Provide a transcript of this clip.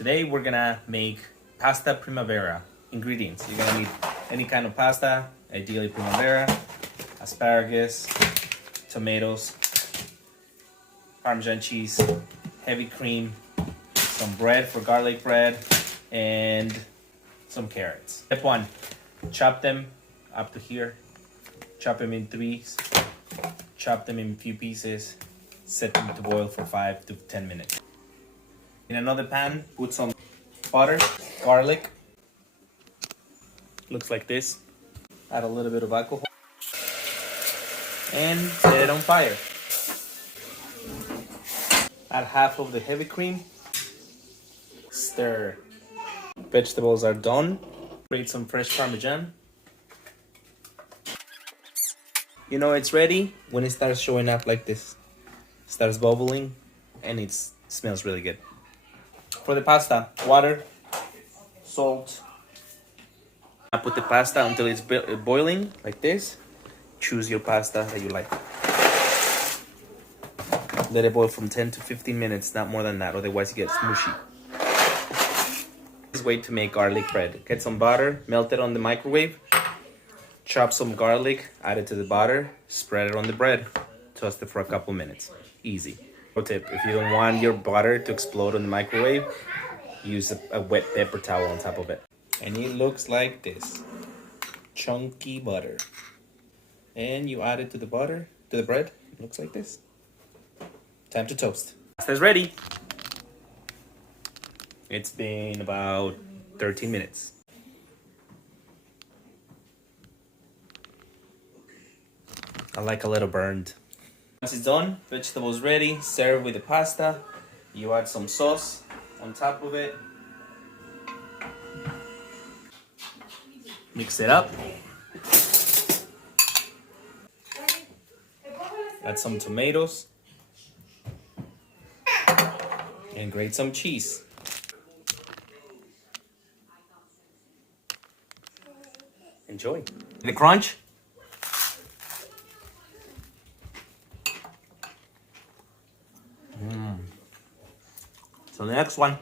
Today we're gonna make pasta primavera. Ingredients: you're gonna need any kind of pasta, ideally primavera, asparagus, tomatoes, Parmesan cheese, heavy cream, some bread for garlic bread, and some carrots. Step 1, chop them up to here. Chop them in threes. Chop them in a few pieces. Set them to boil for 5 to 10 minutes. In another pan, put some butter, garlic. Looks like this. Add a little bit of alcohol. And set it on fire. Add half of the heavy cream. Stir. Vegetables are done. Grate some fresh Parmesan. You know it's ready when it starts showing up like this. Starts bubbling and it smells really good. For the pasta, water, salt. I put the pasta until it's boiling like this. Choose your pasta that you like. Let it boil from 10 to 15 minutes, not more than that, otherwise it gets mushy. This is a way to make garlic bread. Get some butter, melt it on the microwave. Chop some garlic, add it to the butter, spread it on the bread. Toast it for a couple minutes. Easy. Pro tip, if you don't want your butter to explode in the microwave, use a wet paper towel on top of it. And it looks like this. Chunky butter. And you add it to the bread. It looks like this. Time to toast. Pasta's ready. It's been about 13 minutes. I like a little burned. Once it's done, vegetables ready, serve with the pasta. You add some sauce on top of it. Mix it up. Add some tomatoes. And grate some cheese. Enjoy. The crunch. So the next one.